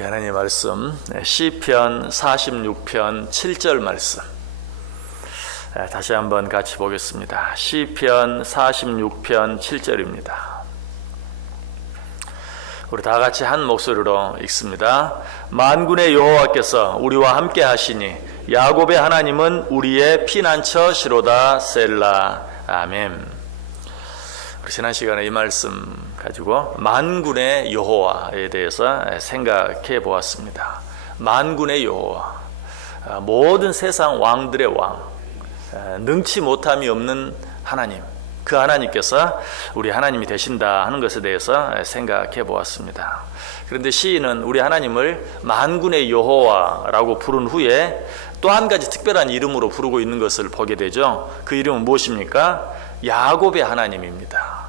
우리 하나님의 말씀 시편 46편 7절 말씀 다시 한번 같이 보겠습니다. 시편 46편 7절입니다. 우리 다 같이 한 목소리로 읽습니다. 만군의 여호와께서 우리와 함께 하시니 야곱의 하나님은 우리의 피난처시로다. 셀라. 아멘. 우리 지난 시간에 이 말씀 가지고 만군의 여호와에 대해서 생각해 보았습니다. 만군의 여호와, 모든 세상 왕들의 왕, 능치 못함이 없는 하나님, 그 하나님께서 우리 하나님이 되신다 하는 것에 대해서 생각해 보았습니다. 그런데 시인은 우리 하나님을 만군의 여호와라고 부른 후에 또 한 가지 특별한 이름으로 부르고 있는 것을 보게 되죠. 그 이름은 무엇입니까? 야곱의 하나님입니다.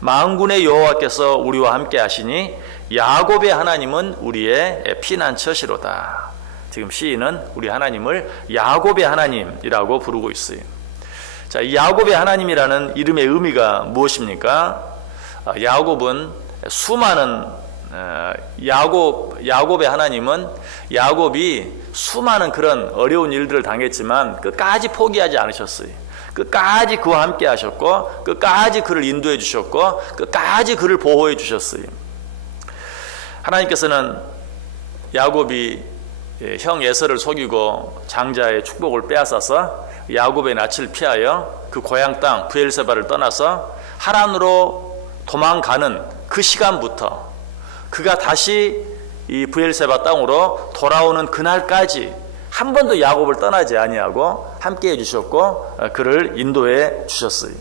만군의 여호와께서 우리와 함께 하시니 야곱의 하나님은 우리의 피난처시로다. 지금 시인은 우리 하나님을 야곱의 하나님이라고 부르고 있어요. 자, 이 야곱의 하나님이라는 이름의 의미가 무엇입니까? 야곱은 수많은 야곱의 하나님은 야곱이 수많은 그런 어려운 일들을 당했지만 끝까지 포기하지 않으셨어요. 끝까지 그와 함께 하셨고 끝까지 그를 인도해 주셨고 끝까지 그를 보호해 주셨어요. 하나님께서는 야곱이 형 에서를 속이고 장자의 축복을 빼앗아서 야곱의 낯을 피하여 그 고향 땅 브엘세바를 떠나서 하란으로 도망가는 그 시간부터 그가 다시 이 브엘세바 땅으로 돌아오는 그날까지 한 번도 야곱을 떠나지 아니하고 함께 해주셨고 그를 인도해 주셨어요.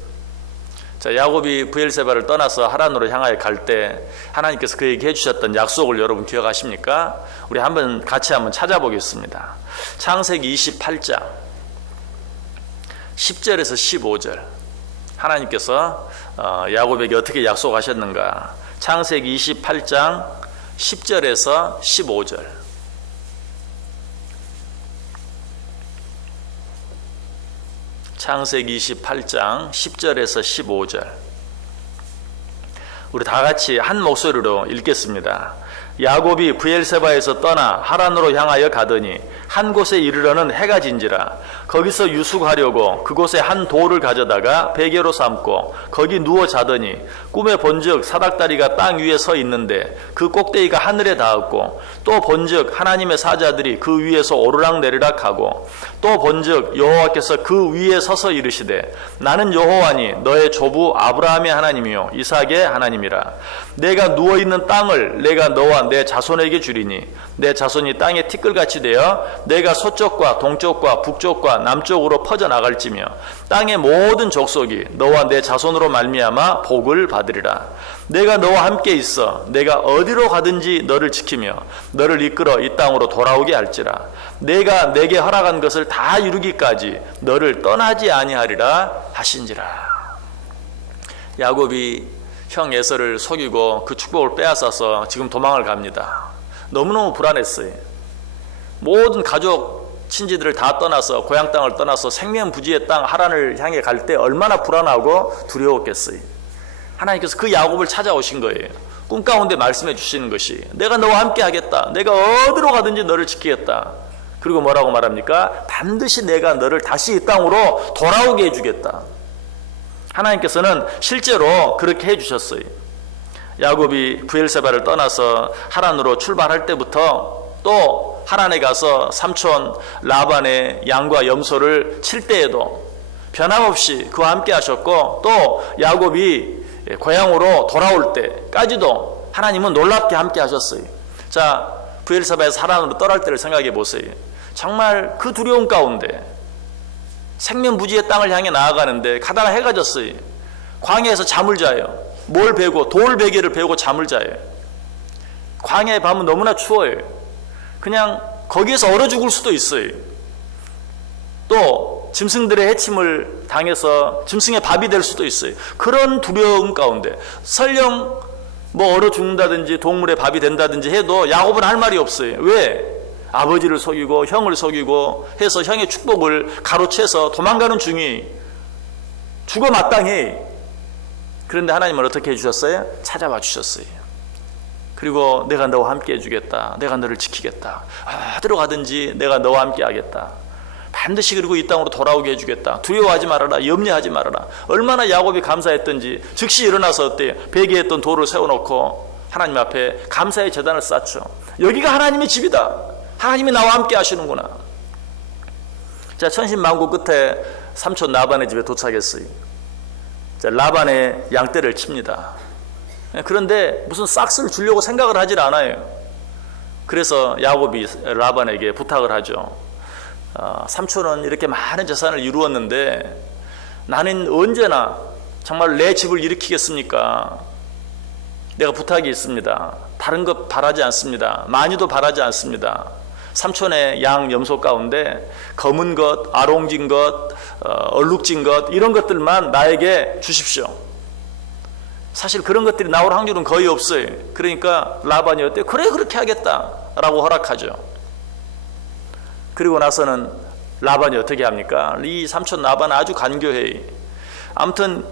자, 야곱이 브엘세바를 떠나서 하란으로 향하여 갈 때 하나님께서 그에게 해주셨던 약속을 여러분 기억하십니까? 우리 같이 한번 찾아보겠습니다. 창세기 28장 10절에서 15절 하나님께서 야곱에게 어떻게 약속하셨는가? 창세기 28장 10절에서 15절 창세기 28장 10절에서 15절 우리 다 같이 한 목소리로 읽겠습니다. 야곱이 브엘세바에서 떠나 하란으로 향하여 가더니 한 곳에 이르러는 해가 진지라. 거기서 유숙하려고 그곳에 한 돌을 가져다가 베개로 삼고 거기 누워 자더니 꿈에 본즉 사닥다리가 땅 위에 서 있는데 그 꼭대기가 하늘에 닿았고 또 본즉 하나님의 사자들이 그 위에서 오르락내리락 하고 또 본즉 여호와께서 그 위에 서서 이르시되 나는 여호와니 너의 조부 아브라함의 하나님이요 이삭의 하나님이라. 내가 누워있는 땅을 내가 너와 내 자손에게 주리니 내 자손이 땅에 티끌같이 되어 내가 서쪽과 동쪽과 북쪽과 남쪽으로 퍼져나갈지며 땅의 모든 족속이 너와 내 자손으로 말미암아 복을 받으리라. 내가 너와 함께 있어 내가 어디로 가든지 너를 지키며 너를 이끌어 이 땅으로 돌아오게 할지라. 내가 내게 허락한 것을 다 이루기까지 너를 떠나지 아니하리라 하신지라. 야곱이 형 에서를 속이고 그 축복을 빼앗아서 지금 도망을 갑니다. 너무너무 불안했어요. 모든 가족 친지들을 다 떠나서 고향 땅을 떠나서 생면부지의 땅 하란을 향해 갈 때 얼마나 불안하고 두려웠겠어요. 하나님께서 그 야곱을 찾아오신 거예요. 꿈 가운데 말씀해 주시는 것이 내가 너와 함께 하겠다. 내가 어디로 가든지 너를 지키겠다. 그리고 뭐라고 말합니까? 반드시 내가 너를 다시 이 땅으로 돌아오게 해주겠다. 하나님께서는 실제로 그렇게 해주셨어요. 야곱이 브엘세바를 떠나서 하란으로 출발할 때부터 또 하란에 가서 삼촌 라반의 양과 염소를 칠 때에도 변함없이 그와 함께 하셨고 또 야곱이 고향으로 돌아올 때까지도 하나님은 놀랍게 함께 하셨어요. 자, 브엘세바에서 하란으로 떠날 때를 생각해 보세요. 정말 그 두려움 가운데 생면부지의 땅을 향해 나아가는데 가다가 해가 졌어요. 광야에서 잠을 자요. 뭘 베고 돌 베개를 베고 잠을 자요. 광야의 밤은 너무나 추워요. 그냥 거기에서 얼어 죽을 수도 있어요. 또 짐승들의 해침을 당해서 짐승의 밥이 될 수도 있어요. 그런 두려움 가운데 설령 뭐 얼어 죽는다든지 동물의 밥이 된다든지 해도 야곱은 할 말이 없어요. 왜? 아버지를 속이고 형을 속이고 해서 형의 축복을 가로채서 도망가는 중이 죽어 마땅해. 그런데 하나님은 어떻게 해주셨어요? 찾아와 주셨어요. 그리고 내가 너와 함께 해주겠다. 내가 너를 지키겠다. 어디로 가든지 내가 너와 함께 하겠다. 반드시 그리고 이 땅으로 돌아오게 해주겠다. 두려워하지 말아라. 염려하지 말아라. 얼마나 야곱이 감사했던지 즉시 일어나서 어때요? 베개에 있던 돌을 세워놓고 하나님 앞에 감사의 제단을 쌓죠. 여기가 하나님의 집이다. 하나님이 나와 함께 하시는구나. 자, 천신만고 끝에 삼촌 라반의 집에 도착했어요. 자, 라반의 양떼를 칩니다. 그런데 무슨 싹스를 주려고 생각을 하질 않아요. 그래서 야곱이 라반에게 부탁을 하죠. 삼촌은 이렇게 많은 재산을 이루었는데 나는 언제나 정말 내 집을 일으키겠습니까? 내가 부탁이 있습니다. 다른 것 바라지 않습니다. 많이도 바라지 않습니다. 삼촌의 양 염소 가운데 검은 것, 아롱진 것, 얼룩진 것 이런 것들만 나에게 주십시오. 사실 그런 것들이 나올 확률은 거의 없어요. 그러니까 라반이 어때요? 그래 그렇게 하겠다라고 허락하죠. 그리고 나서는 라반이 어떻게 합니까? 이 삼촌 라반은 아주 간교해요. 아무튼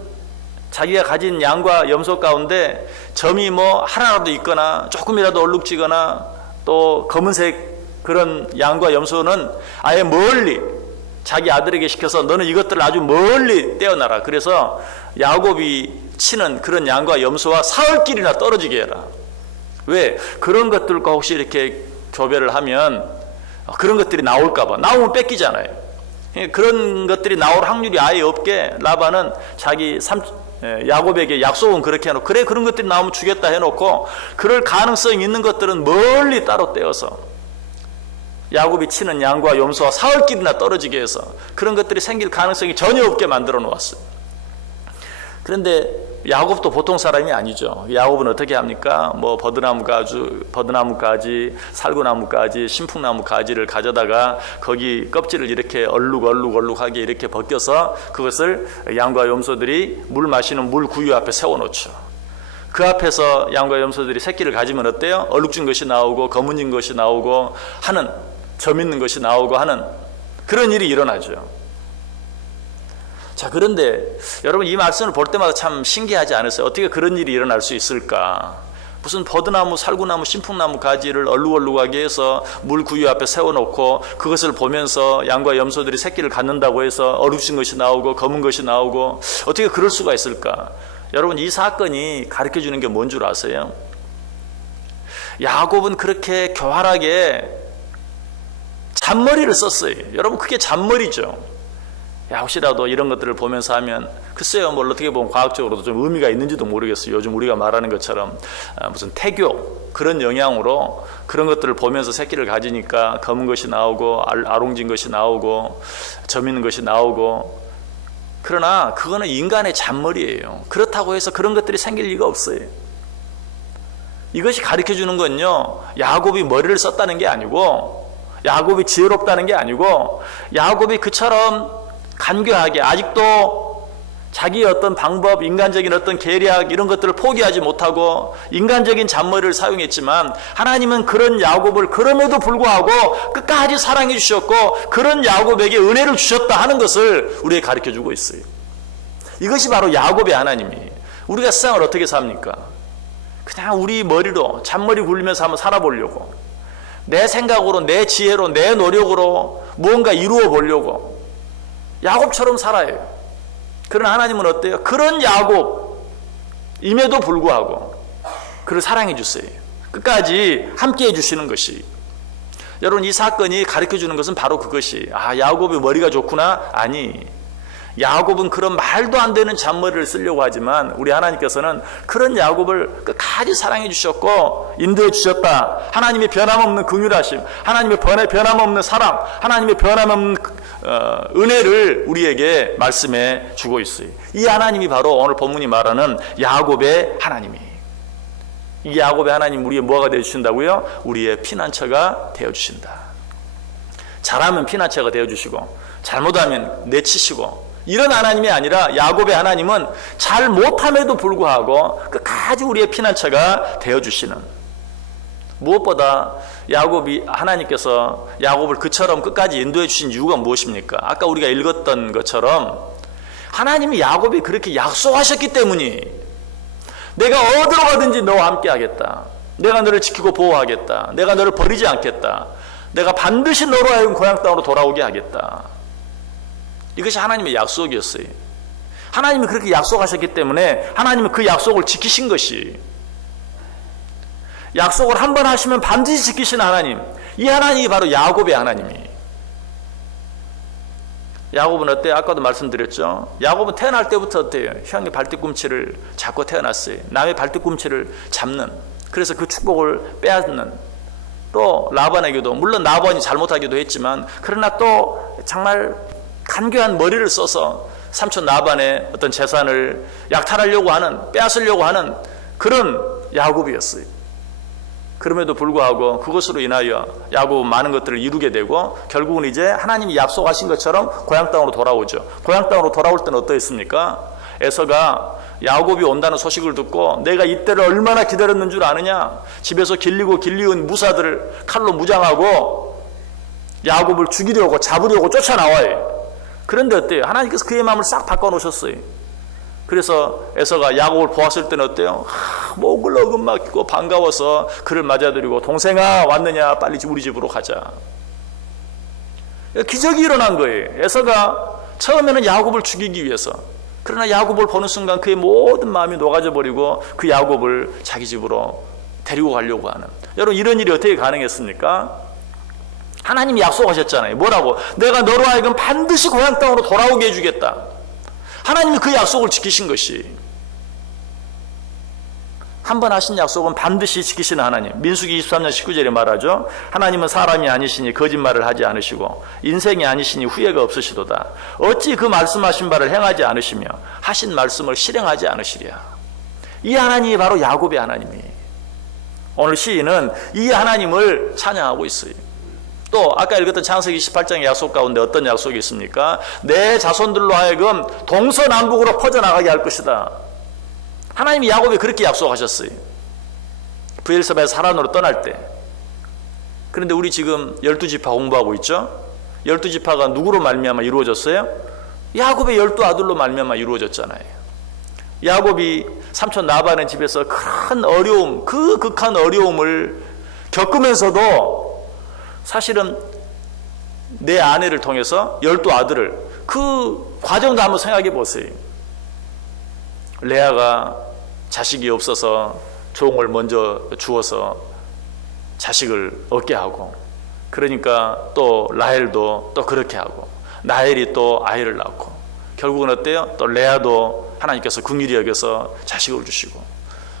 자기가 가진 양과 염소 가운데 점이 뭐 하나라도 있거나 조금이라도 얼룩지거나 또 검은색 그런 양과 염소는 아예 멀리 자기 아들에게 시켜서 너는 이것들을 아주 멀리 떼어놔라. 그래서 야곱이 치는 그런 양과 염소와 사흘길이나 떨어지게 해라. 왜? 그런 것들과 혹시 이렇게 교배를 하면 그런 것들이 나올까봐. 나오면 뺏기잖아요. 그런 것들이 나올 확률이 아예 없게 라반은 자기 야곱에게 약속은 그렇게 해놓고 그래 그런 것들이 나오면 주겠다 해놓고 그럴 가능성이 있는 것들은 멀리 따로 떼어서 야곱이 치는 양과 염소와 사흘길이나 떨어지게 해서 그런 것들이 생길 가능성이 전혀 없게 만들어 놓았어요. 그런데 야곱도 보통 사람이 아니죠. 야곱은 어떻게 합니까? 뭐 버드나무 가지, 살구나무 가지, 신풍나무 가지를 가져다가 거기 껍질을 이렇게 얼룩하게 이렇게 벗겨서 그것을 양과 염소들이 물 마시는 물 구유 앞에 세워놓죠. 그 앞에서 양과 염소들이 새끼를 가지면 어때요? 얼룩진 것이 나오고 검은진 것이 나오고 하는 점 있는 것이 나오고 하는 그런 일이 일어나죠. 자, 그런데 여러분 이 말씀을 볼 때마다 참 신기하지 않으세요? 어떻게 그런 일이 일어날 수 있을까? 무슨 버드나무, 살구나무, 신풍나무 가지를 얼룩하게 해서 물 구유 앞에 세워놓고 그것을 보면서 양과 염소들이 새끼를 갖는다고 해서 얼룩진 것이 나오고 검은 것이 나오고 어떻게 그럴 수가 있을까? 여러분 이 사건이 가르쳐주는 게 뭔 줄 아세요? 야곱은 그렇게 교활하게 잔머리를 썼어요. 여러분 그게 잔머리죠. 혹시라도 이런 것들을 보면서 하면 글쎄요, 뭐 어떻게 보면 과학적으로도 좀 의미가 있는지도 모르겠어요. 요즘 우리가 말하는 것처럼 무슨 태교 그런 영향으로 그런 것들을 보면서 새끼를 가지니까 검은 것이 나오고 아롱진 것이 나오고 점 있는 것이 나오고 그러나 그거는 인간의 잔머리예요. 그렇다고 해서 그런 것들이 생길 리가 없어요. 이것이 가르쳐주는 건요, 야곱이 머리를 썼다는 게 아니고 야곱이 지혜롭다는 게 아니고 야곱이 그처럼 간교하게 아직도 자기의 어떤 방법, 인간적인 어떤 계략 이런 것들을 포기하지 못하고 인간적인 잔머리를 사용했지만 하나님은 그런 야곱을 그럼에도 불구하고 끝까지 사랑해 주셨고 그런 야곱에게 은혜를 주셨다 하는 것을 우리에게 가르쳐주고 있어요. 이것이 바로 야곱의 하나님이에요. 우리가 세상을 어떻게 삽니까? 그냥 우리 머리로 잔머리 굴리면서 한번 살아보려고 내 생각으로 내 지혜로 내 노력으로 무언가 이루어 보려고 야곱처럼 살아요. 그러나 하나님은 어때요? 그런 야곱임에도 불구하고 그를 사랑해 주세요. 끝까지 함께 해주시는 것이. 여러분 이 사건이 가르쳐주는 것은 바로 그것이 야곱이 머리가 좋구나? 아니, 야곱은 그런 말도 안 되는 잔머리를 쓰려고 하지만 우리 하나님께서는 그런 야곱을 끝까지 사랑해 주셨고 인도해 주셨다. 하나님의 변함없는 긍휼하심, 하나님의 변함없는 사랑, 하나님의 변함없는 은혜를 우리에게 말씀해 주고 있어요. 이 하나님이 바로 오늘 본문이 말하는 야곱의 하나님이에요. 이 야곱의 하나님 우리의 뭐가 되어주신다고요? 우리의 피난처가 되어주신다. 잘하면 피난처가 되어주시고 잘못하면 내치시고 이런 하나님이 아니라 야곱의 하나님은 잘 못함에도 불구하고 끝까지 우리의 피난처가 되어주시는, 무엇보다 하나님께서 야곱을 그처럼 끝까지 인도해 주신 이유가 무엇입니까? 아까 우리가 읽었던 것처럼 하나님이 야곱이 그렇게 약속하셨기 때문이 내가 어디로 가든지 너와 함께 하겠다. 내가 너를 지키고 보호하겠다. 내가 너를 버리지 않겠다. 내가 반드시 너로 하여금 고향 땅으로 돌아오게 하겠다. 이것이 하나님의 약속이었어요. 하나님이 그렇게 약속하셨기 때문에 하나님은 그 약속을 지키신 것이, 약속을 한 번 하시면 반드시 지키시는 하나님, 이 하나님이 바로 야곱의 하나님이. 야곱은 어때요? 아까도 말씀드렸죠. 야곱은 태어날 때부터 어때요? 형의 발뒤꿈치를 잡고 태어났어요. 남의 발뒤꿈치를 잡는, 그래서 그 축복을 빼앗는, 또 라반에게도, 물론 라반이 잘못하기도 했지만 그러나 또 정말 간교한 머리를 써서 삼촌 라반의 어떤 재산을 약탈하려고 하는, 빼앗으려고 하는 그런 야곱이었어요. 그럼에도 불구하고 그것으로 인하여 야곱은 많은 것들을 이루게 되고 결국은 이제 하나님이 약속하신 것처럼 고향 땅으로 돌아오죠. 고향 땅으로 돌아올 때는 어떠했습니까? 에서가 야곱이 온다는 소식을 듣고 내가 이때를 얼마나 기다렸는 줄 아느냐? 집에서 길리운 무사들을 칼로 무장하고 야곱을 죽이려고, 잡으려고 쫓아나와요. 그런데 어때요? 하나님께서 그의 마음을 싹 바꿔놓으셨어요. 그래서 에서가 야곱을 보았을 때는 어때요? 목을 어금맞고 반가워서 그를 맞아들이고, 동생아 왔느냐? 빨리 우리 집으로 가자. 기적이 일어난 거예요. 에서가 처음에는 야곱을 죽이기 위해서, 그러나 야곱을 보는 순간 그의 모든 마음이 녹아져 버리고 그 야곱을 자기 집으로 데리고 가려고 하는, 여러분 이런 일이 어떻게 가능했습니까? 하나님이 약속하셨잖아요. 뭐라고? 내가 너로 하여금 반드시 고향 땅으로 돌아오게 해주겠다. 하나님이 그 약속을 지키신 것이, 한 번 하신 약속은 반드시 지키시는 하나님. 민수기 23년 19절에 말하죠. 하나님은 사람이 아니시니 거짓말을 하지 않으시고 인생이 아니시니 후회가 없으시도다. 어찌 그 말씀하신 바를 행하지 않으시며 하신 말씀을 실행하지 않으시랴. 이 하나님이 바로 야곱의 하나님이에요. 오늘 시인은 이 하나님을 찬양하고 있어요. 또 아까 읽었던 창세기 28장의 약속 가운데 어떤 약속이 있습니까? 내 자손들로 하여금 동서남북으로 퍼져나가게 할 것이다. 하나님이 야곱에 그렇게 약속하셨어요. 브엘세바에서 하란으로 떠날 때. 그런데 우리 지금 12지파 공부하고 있죠? 12지파가 누구로 말미암아 이루어졌어요? 야곱의 12아들로 말미암아 이루어졌잖아요. 야곱이 삼촌 라반의 집에서 큰 어려움, 그 극한 어려움을 겪으면서도 사실은 내 아내를 통해서 12아들을, 그 과정도 한번 생각해 보세요. 레아가 자식이 없어서 종을 먼저 주어서 자식을 얻게 하고, 그러니까 또 라헬도 또 그렇게 하고, 라헬이 또 아이를 낳고, 결국은 어때요? 또 레아도 하나님께서 긍휼히 여겨서 자식을 주시고,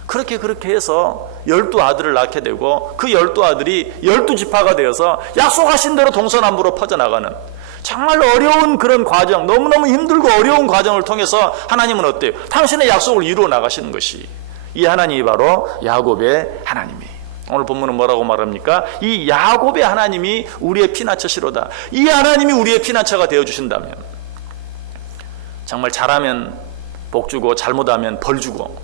그렇게 해서 12아들을 낳게 되고, 그 12아들이 12지파가 되어서 약속하신 대로 동서남북으로 퍼져나가는 정말 어려운 그런 과정, 너무너무 힘들고 어려운 과정을 통해서 하나님은 어때요? 당신의 약속을 이루어 나가시는 것이, 이 하나님이 바로 야곱의 하나님이에요. 오늘 본문은 뭐라고 말합니까? 이 야곱의 하나님이 우리의 피난처시로다. 이 하나님이 우리의 피난처가 되어주신다면, 정말 잘하면 복 주고 잘못하면 벌 주고,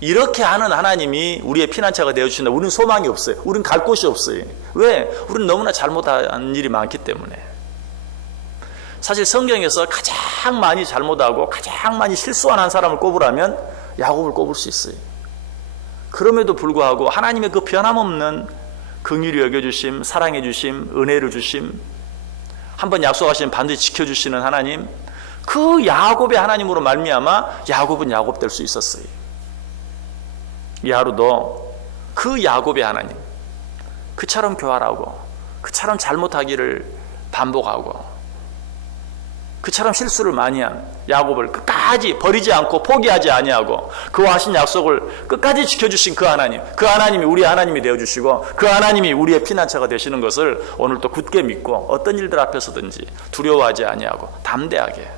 이렇게 하는 하나님이 우리의 피난처가 되어주신다. 우리는 소망이 없어요. 우리는 갈 곳이 없어요. 왜? 우리는 너무나 잘못한 일이 많기 때문에. 사실 성경에서 가장 많이 잘못하고 가장 많이 실수한 한 사람을 꼽으라면 야곱을 꼽을 수 있어요. 그럼에도 불구하고 하나님의 그 변함없는 긍휼히 여겨주심, 사랑해주심, 은혜를 주심, 한번 약속하시면 반드시 지켜주시는 하나님, 그 야곱의 하나님으로 말미암아 야곱은 야곱 될 수 있었어요. 이 하루도 그 야곱의 하나님, 그처럼 교활하고 그처럼 잘못하기를 반복하고 그처럼 실수를 많이 한 야곱을 끝까지 버리지 않고 포기하지 아니하고 그와 하신 약속을 끝까지 지켜주신 그 하나님, 그 하나님이 우리의 하나님이 되어주시고 그 하나님이 우리의 피난처가 되시는 것을 오늘 또 굳게 믿고 어떤 일들 앞에서든지 두려워하지 아니하고 담대하게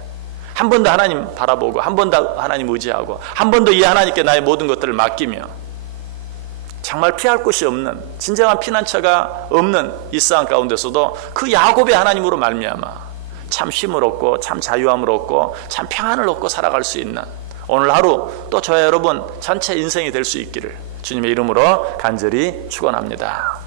한 번 더 하나님 바라보고 한 번 더 하나님 의지하고 한 번 더 이 하나님께 나의 모든 것들을 맡기며 정말 피할 곳이 없는, 진정한 피난처가 없는 이 세상 가운데서도 그 야곱의 하나님으로 말미암아 참 쉼을 얻고 참 자유함을 얻고 참 평안을 얻고 살아갈 수 있는 오늘 하루, 또 저와 여러분 전체 인생이 될 수 있기를 주님의 이름으로 간절히 축원합니다.